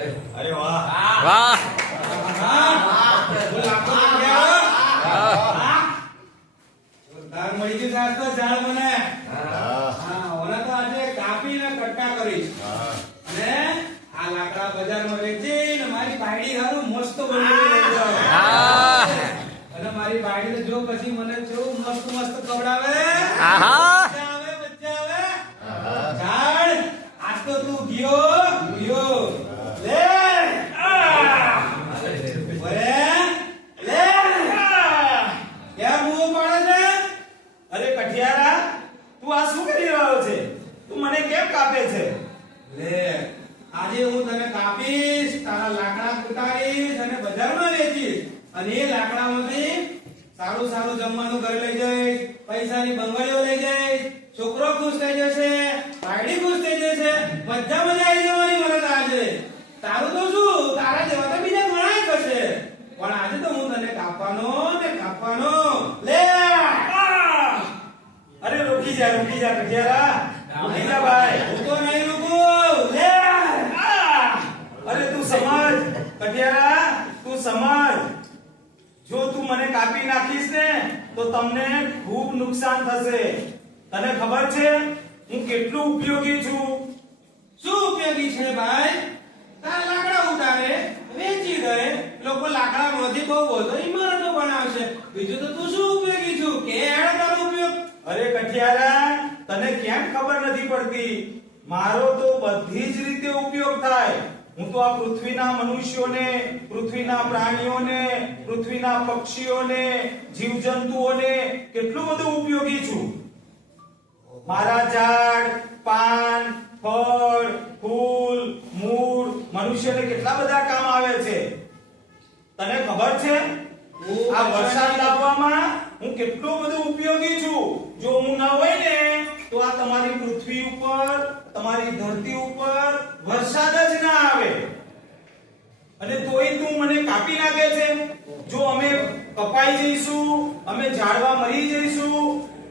અરે વાહ વાહ જોરદાર મળી ગયું સાહેબ તો ઝાડ મને. હા ઓલા તો આજે કાપીને કટકા કરીશ અને આ લાકડા બજારમાં વેચીને મારી બાયડી હારું મસ્ત બનાવી લઈ જાઉં. અને મારી બાયડીને જો પછી મને કેવું મસ્ત મસ્ત ખવડાવે. આહા બચ્ચા આવે. ઝાડ આજ તો તું ગયો લે ઓરે લે ક્યાં બૂમો પાડે છે? અરે કઠિયારા તું આ શું કરી રહ્યો છે? તું મને કેમ કાપે છે? લે આજે હું તને કાપીશ, તારા લાકડા કુટાડીશ અને બજારમાં વેચીશ અને એ લાકડામાંથી સારું સારું જમવાનું ઘરે લઈ જઈશ, પૈસાની બંગડીઓ લઈ જઈશ, છોકરો ખુશ થઈ જશે, બાયડી ખુશ થઈ જશે, મજા આવી જવાની મને તો આજે. તારું તો શું, તારા જેવા તો બીજા ઘણા થશે, પણ આજે તો હું તને કાપવાનો ને કાપવાનો. લે અરે રોકી જા કઠિયારા, રોકી જા ભાઈ. હું તો નહીં રૂકું. લે અરે તું સમજ કઠિયારા, તું સમજ. જો તું મને કાપી નાખીશ ને તો તમને ખૂબ નુકસાન થશે. તને ખબર છે હું કેટલું ઉપયોગી છું? શું ઉપયોગી છે ભાઈ? તારા લાકડા ઉતારે વેચી દે, લોકો લાકડામાંથી બહુ બધો ઇમારતો બનાવશે. બીજું તો તું શું ઉપયોગી છું કે એડ તારો ઉપયોગ? અરે કઠિયારા, તને કેમ ખબર નથી પડતી? મારો તો બધી જ રીતે ઉપયોગ થાય. હું તો આ પૃથ્વીના મનુષ્યોને, પૃથ્વીના પ્રાણીઓને, પૃથ્વીના પક્ષીઓને, જીવજંતુઓને કેટલું બધું ઉપયોગી છું. મારા ઝાડ, પાન, ફળ, ફૂલ, મૂળ મનુષ્યને કેટલા બધા કામ આવે છે. તને ખબર છે આ વરસાદ લાવવામાં હું કેટલો બધો ઉપયોગી છું? જો હું ન હોય ને તો આ તમારી પૃથ્વી ઉપર, તમારી ધરતી ઉપર વરસાદ જ ના આવે. અને તોય તું મને કાપી નાખે છે. જો અમે કપાઈ જઈશું, અમે ઝાડવા મરી જઈશું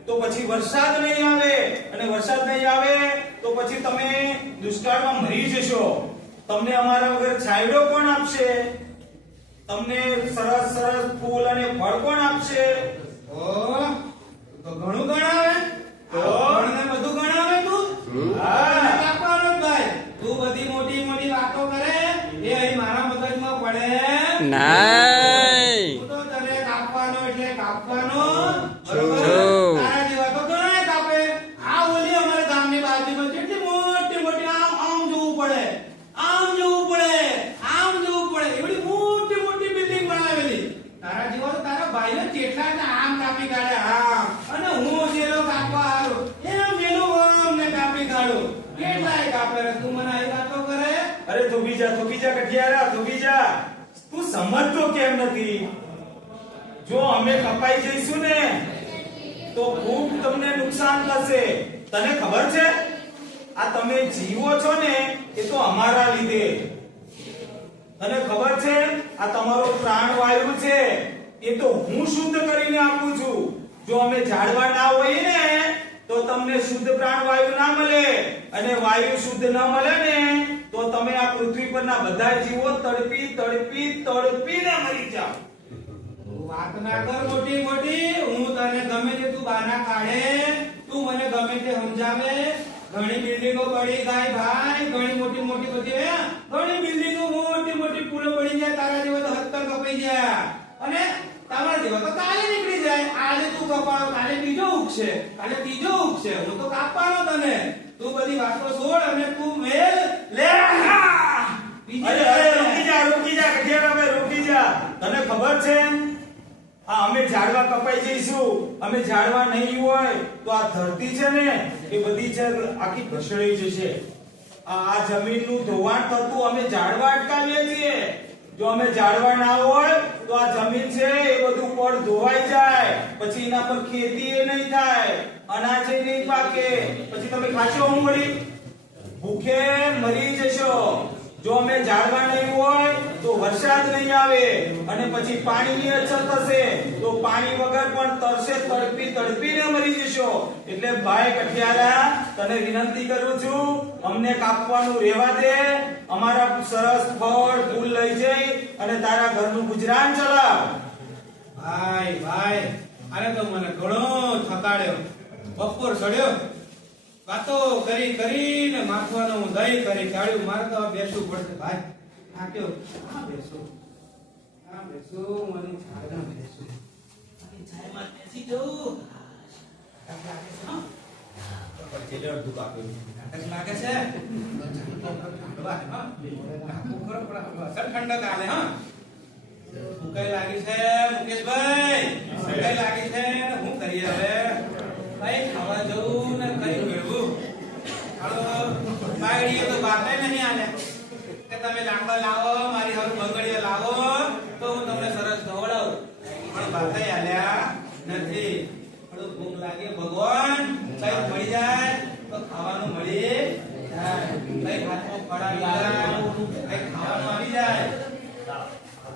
તો પછી વરસાદ નહીં આવે, અને વરસાદ નહીં આવે તો પછી તમે દુષ્કાળમાં મરી જશો. તમને અમારા વગર છાંયડો કોણ આપશે? તમને સરસ સરસ ફૂલ અને ફળ કોણ આપશે? ઓ તો ઘણું ગણાવે, તો ઘણને બધું ગણાવે તું. હા. કાપવાનો જ ભાઈ. તું બધી મોટી મોટી વાતો કરે એ અહીં મારા મગજમાં પડે નહીં. હું તો તને કાપવાનો એટલે કાપવાનો. છું. તારા જેવા તો ઘણા કાપે. આ ઓલી અમારા ગામની બાજુમાં કેટલી મોટી મોટી આમ જોવું પડે, આમ જોવું પડે, આમ જોવું પડે, એવડી મોટી મોટી બિલ્ડિંગ બનાવેલી. તારા જેવા તો તારા ભાઈઓ જેટલા ને આમ કાપી કાઢે આમ, અને હું જેલો કાપવા હારું એમ મેલું આમ ને કાપી કાઢું. કેટલાય કાપે રે, તું મને આવી વાતો કરે. અરે થોભી જા કઠિયારા, થોભી જા. તું સમજતો કેમ નથી? જો અમે કપાઈ જઈશું ને તો ખૂબ તમને નુકસાન થશે. તને ખબર છે આ તમે જીવો છો ને એ તો અમારા લીધે. તને ખબર છે આ તમારો પ્રાણવાયુ છે એ તો હું શુદ્ધ કરીને આપું છું. જો અમે ઝાડવા ના હોઈએ ને તો તમને શુદ્ધ પ્રાણવાયુ ના મળે, અને વાયુ શુદ્ધ ન મળે ને તો તમે આ પૃથ્વી પરના બધા જીવો તડપી તડપી તડપીને મરી જાઓ. વાત ના કર મોટી મોટી. હું તને ગમે તે તું બાના કાઢે, તું મને ગમે તે સમજાવે. ઘણી બિલ્ડિંગો પડી જાય ભાઈ, ઘણી મોટી મોટી બધી હે, ઘણી બિલ્ડિંગો મોટી મોટી પુલો પડી જાય. તારા જેવા તો 70 કપાઈ જાય, અને તમારા જેવા તો કાલે નીકળી જાય. આજે તું કપાળો, કાલે બીજો ઉગશે, કાલે ત્રીજો ઉગશે. હું તો કાપવાનો તને. તું બધી વાતો છોડ અને તું મેલ લે. અરે રોકી જા કઠિયારા ભાઈ, રોકી જા. તને ખબર છે આ અમે ઝાડવા કપાઈ જઈશું, અમે ઝાડવા નહીં હોય તો આ ધરતી છે ને એ બધી છે આખી ઘસડાઈ જશે. આ જમીનનું ધોવાણ થતું અમે ઝાડવા અટકાવીએ છીએ. જો અમે ઝાડવા ના હોય તો આ જમીન છે એ બધું પડ ધોવાઈ જાય, પછી એના પર ખેતી એ નહીં થાય, અનાજ એ નહીં પાકે, પછી તમે ખાશો હું વળી? ભૂખે મરી જશો. જો અમે ઝાડવા નહીં હોય તો વરસાદ વરસાદ નહીં આવે અને પછી પાણીની અછત થશે તો પાણી વગર પણ તરસે તડપીને મરી જશો. એટલે ભાઈ કઠિયારા, તને વિનંતી કરું છું, અમને કાપવાનું રહેવા દે. અમારા સરસ ફળ ફૂલ લઈ જઈ અને તારા ઘરનું ગુજરાન ચલાવ. ભાઈ ભાઈ, આને તો મને ઘણો થકાડ્યો. બપોર ચડ્યો, વાતો કરી કરીને માથવાનું હું દહીં કરી કાઢ્યું. મારે તો હવે બેસવું પડશે ભાઈ. થાક્યો. આ બેસું, મને છાયમાં બેસું. મારી છાયમાં બેસી જવું. પછી અડધું કાપ્યું. નાટક લાગે છે. ઠંડક આલે હા. ભૂકાઈ લાગી છે મુકેશભાઈ, ભૂકાઈ લાગી છે. શું કરીએ હવે? ભાઈ ખાવા જવું ને કઈ મેળવું. હાલો બાયડીએ તો બાતે નહીં આલે કે તમે લાકડા લાવો, મારી હારું બંગડીઓ લાવો તો હું તમને સરસ ખવડાવું. પણ બાતે આલ્યા નથી. થોડું ભૂખ લાગે ભગવાન, કઈ મળી જાય તો ખાવાનું મળી જાય. કઈ હાથમાં પડાવી જાય, કઈ ખાવાનું આવી જાય.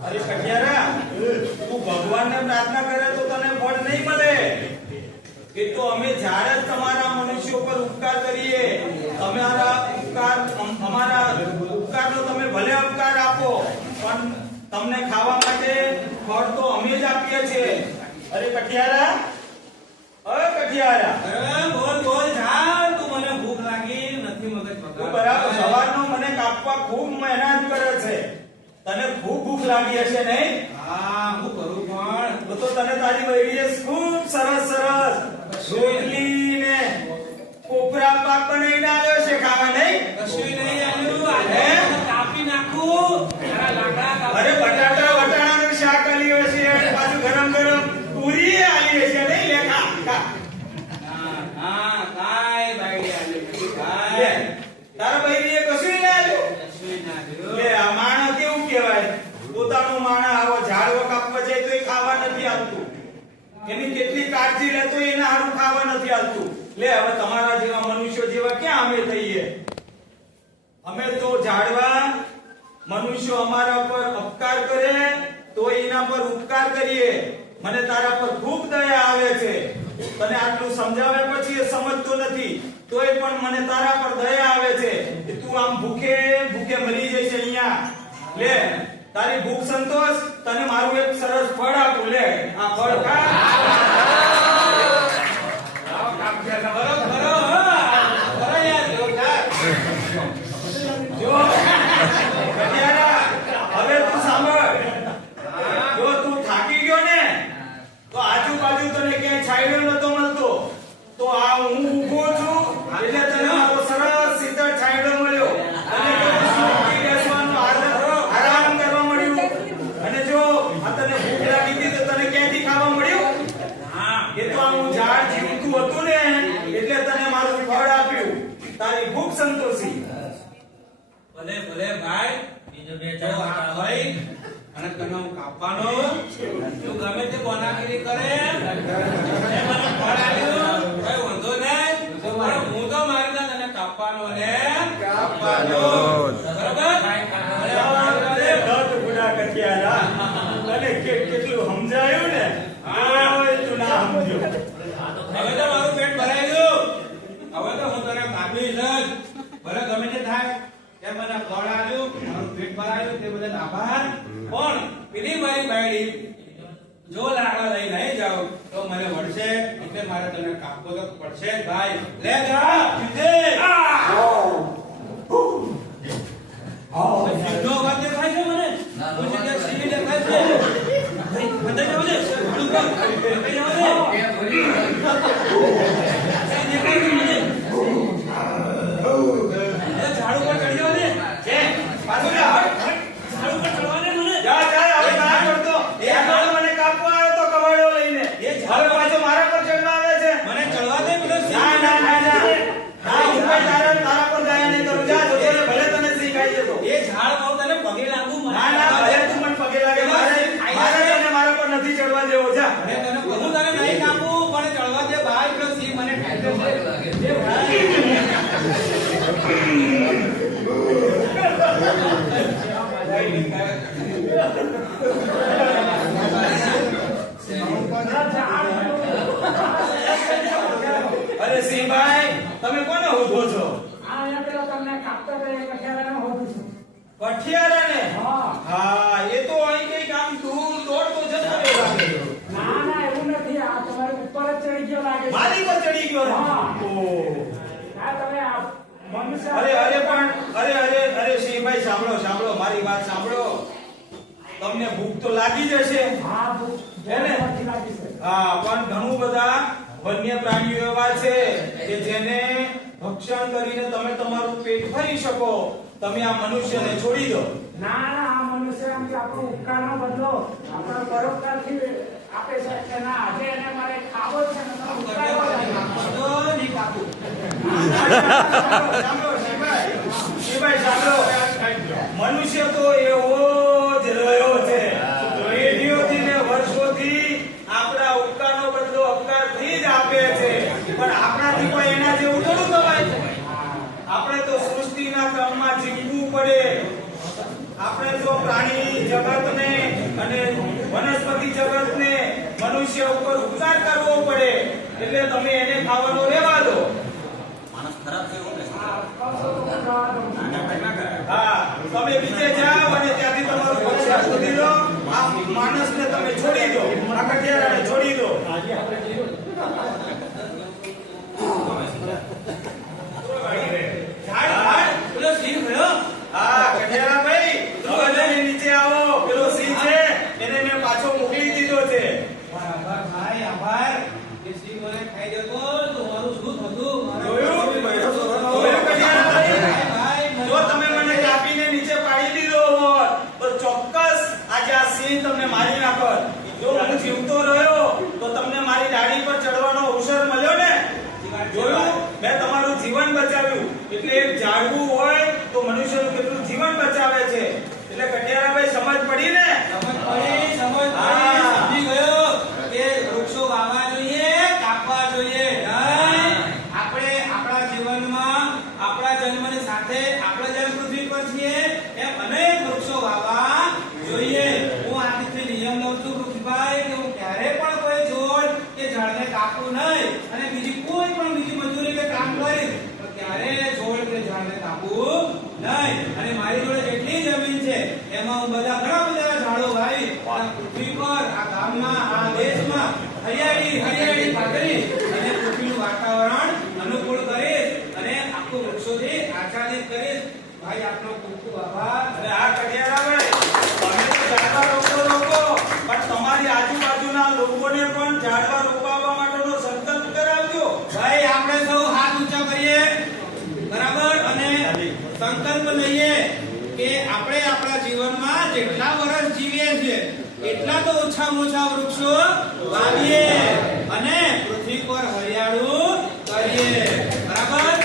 અરે કઠિયારા, તું ભગવાનને પ્રાર્થના કરે તો તને ફળ નહીં મળે. એ તો અમે જ્યારે જ તમારા મનુષ્યો પર ઉપકાર કરીએ, અમારા ઉપકારનો તમે ભલે ઉપકાર આપો, પણ તમને ખાવા માટે ફળ તો અમે જ આપીએ છીએ. અરે કઠિયારા, અરે કઠિયારા, અરે બોલ જા. તું મને ભૂખ લાગી નથી મગજ તું પકડ. બરાબર સવારનો મને કાપવા ખૂબ મહેનત કરે છે. તને ખૂબ ભૂખ લાગી હશે નહીં? હા, હું કરું પણ તો તને તારી બૈરીએ ખૂબ સરસ રોટલી ને કોપરા પાક બનાવીને આવ્યો છે ખાવા નહીં? કશું નહીં આલ્યું. આજે કાપી નાખું. તારા લાકડા કાપી. અરે વટાણાનું શાક આલ્યું હશે અને પાછું ગરમ પૂરી આલી હશે નહીં? લે ખા ખા. હા, કાઈ બાયડી આલ્યું નથી. લે, કાઈ તારા બૈરીએ કશું ના આલ્યું? કશું ના આલ્યું. લે, આ માણસ કેવું કહેવાય? પોતાનો માણસ આવો ઝાડવો કાપવા જાય તો એ ખાવા નથી આવતું. એની કેટલી કાળજી લેતો એને હારું ખાવા નથી આવતું. લે, હવે તમારા જેવા મનુષ્યો જેવા ક્યાં અમે થઈએ? અમે તો ઝાડવા મનુષ્યો અમારા પર અપકાર કરે તો એના પર ઉપકાર કરીએ. મને તારા પર ખૂબ દયા આવે છે. તને આટલું સમજાવ્યા પછી એ સમજતો નથી, તોય પણ મને તારા પર દયા આવે છે. કે તું આમ ભૂખે મરી જઈશ અહીંયા. લે, તારી ભૂખ સંતોષ, તને મારું એક સરસ ફળ આપું. લે, આ ફળ ખા. જો કઠિયારા, હવે તું સાંભળ. જો તું થાકી ગયો ને તો આજુબાજુ તને ક્યાંય છાંયડો નતો મળતો, તો આ હું ઊભો છું એટલે તને મારો સરસ શીતળ છાંયડો મળ્યો. તને કેવું સુખથી બેસવાનું, આરામ કરવા મળ્યું. અને જો આ તને ભૂખ લાગી હતી તો તને ક્યાંથી ખાવા મળ્યું? એ તો આ હું ઝાડ જીવતું હતું ને એટલે તને મારું ફળ આપ્યું. તારી ભૂખ સંતોષી. ભલે ભાઈ, બીજો બે જો આ ભાઈ અને તને હું કાપવાનો. તું ગમે તે બોનાગીરી કરે, એ મને ફળ આલ્યું, કઈ વાંધો નહીં. પણ હું તો મારી ના તને કાપવાનો ને કાપવાનો. બરાબર? કઠિયારા, તને કેટલું સમજાયું ને? ઓય, તું ના સમજ્યો. હવે તો મારું પેટ ભરાઈ ગયું. હવે તો હું તને કાપીશ જ. ભલે ગમે તે થાય, તે મને ફળ આલ્યું, મારું પેટ ભરાયું, તે બદલ આભાર. પણ પેલી મારી બાયડી જો લાકડા લઈ નહીં જાવ તો મને વળશે, એટલે મારે તને કાપવો તો પડશે જ ભાઈ. લે જા સીધે. સીધો અવાજ દેખાય છે મને? કોઈ જગ્યાએ સીધી દેખાય છે? અંદર જાવ છે, થોડું કર. અંદર જાવ છે. સીધી દેખાય છે મને? ઝાડુ પર ચડી જાવ છે. છે, પાછું જા, હટ. ઝાડુ પર ચડવા દે મને. જા, હવે ના કરતો. એ આગળ મને કાપવા આવ્યો તો કવાડો લઈને. હવે પાછો મારા પર ચડવા આવે છે. મને ચડવા દે પેલો ના, હું કઈ તારા પર દયા નહીં કરું. જા, જોતો રહે, ભલે તને શીખાઈ જતો. એ ઝાડ ભાવ તને પગે લાગુ મને. ના, ભલે તું મને પગે લાગે. મારે તને મારા પર નથી ચડવા દેવો. જા. અરે તને કહું તને નહીં કાપું, પણ ચડવા દે ભાઈ. પેલો સિંહ મને ખાઈ જશે. એ ભાઈ. હા એ તો અહીં કઈક આમ દૂર દોડતો જતો રહ્યો લાગે. ના ના એવું નથી આ તમારી ઉપર જ ચડી ગયો લાગે છે. મારી પર ચડી ગયો ને? હા. ઓહ. આ તમે આ મનુષ્ય અરે સિંહભાઈ સાંભળો સાંભળો મારી વાત સાંભળો. તમને ભૂખ તો લાગી જ હશે. હા ભૂખ એને? નથી લાગી છે. હા પણ ઘણું બધા વન્ય પ્રાણીઓ એવા છે કે જેને ભક્ષણ કરીને તમે તમારું પેટ ભરી શકો. તમે આ મનુષ્યને છોડી દો. ના ના આ મનુષ્ય એમ કે આપણો ઉપકારનો બદલો આપણા પરોપકારથી આપે છે કે ના આજે એને મારે ખાવો જ છે ને તમે ઉપકાર કરો. બધો નહીં કાપું. સાંભળો સિંહભાઈ સાંભળો. મનુષ્ય તો એવો જ રહ્યો છે. પેઢીઓથી ને વર્ષોથી આપણા ઉપકારનો બદલો અપકારથી જ આપે છે. પણ આપણાથી કોઈ એના જેવું થોડું થવાય. આપણે તો સૃષ્ટિના ક્રમમાં જીવવું પડે. આપણે તો પ્રાણી જગતને અને વનસ્પતિ જગતને મનુષ્ય ઉપર ઉપકાર કરવો પડે. એટલે તમે એને ખાવાનું રહેવા દો. હા તમે બીજે જાઓ અને ત્યાંથી તમારું ભક્ષ્ય શોધી લો. આ માણસને તમે છોડી દો. આ કઠિયારાને છોડી દો. પેલો સિંહ ગયો. હા કઠિયારાભાઈ હવે તમે નીચે આવો. પેલો સિંહ છે એને મેં પાછો મોકલી દીધો છે. આભાર ભાઈ આભાર. એ સિંહ મને ખાઈ જતો તો મારું શું થતું? જોયું કઠિયારાભાઈ? ભાઈ જો તમે મને કાપીને નીચે પાડી દીધો હોત તો ચોક્કસ આજે આ સિંહ તમને મારી નાખત. જો હું જીવતો રહ્યો તો તમને મારી દાઢી પર ચડવાનો અવસર મળ્યો ને. જોયું મેં તમારું જીવન બચાવ્યું. એટલે એક ઝાડવું હોય તો મનુષ્યનું કેટલું જીવન બચાવે છે. એટલે કઠિયારાભાઈ સમજ પડી ને? સમજ પડી. હા. સમજી ગયો કે વૃક્ષો વાવવા જોઈએ, કાપવા જોઈએ નહીં. આપણે આપણા જીવનમાં આપણા જન્મની સાથે આપણે જેમ પૃથ્વી પર છીએ એમ અનેક વૃક્ષો વાવવા જોઈએ. હું આજથી નિયમ લઉં છું પૃથ્વીભાઈ કે હું ક્યારે પણ કોઈ છોડ કે ઝાડને કાપું નહીં અને બીજી મજૂરી કે કામ કરીશ તો ક્યારે છોડ કે ઝાડને કાપું નહીં. અને મારી જોડે જેટલી જમીન છે એમાં હું ઘણા બધા ઝાડો વાવી આ પૃથ્વી પર આ ગામમાં આ દેશમાં હરિયાળી પાથરી અને પૃથ્વીનું વાતાવરણ અનુકૂળ કરીશ અને આખું વૃક્ષોથી આચ્છાદિત કરીશ. ભાઈ આપનો ખૂબ ખૂબ આભાર. અને આ કઠિયારાભાઈ તમે તો ઝાડવા રોકો પણ તમારી આજુબાજુના લોકોને પણ ઝાડવા રોપાવવા માટેનો સંકલ્પ કરાવજો. ભાઈ આપણે સૌ હાથ ઊંચા કરીએ બરાબર અને સંકલ્પ લઈએ કે આપણે આપણા જીવનમાં જેટલા વર્ષ જીવીએ છીએ એટલા તો ઓછામાં ઓછા વૃક્ષો વાવીએ અને પૃથ્વી પર હરિયાળું કરીએ. બરાબર?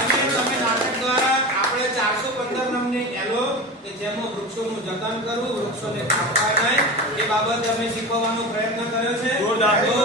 અને તમે નાટક દ્વારા આપણે 415 નામની એલો કે જેમાં વૃક્ષોનું જતન કરવું, વૃક્ષોને કાપવા નહીં એ બાબતે અમે શીખવવાનો પ્રયત્ન કર્યો છે. જોરદાર. તો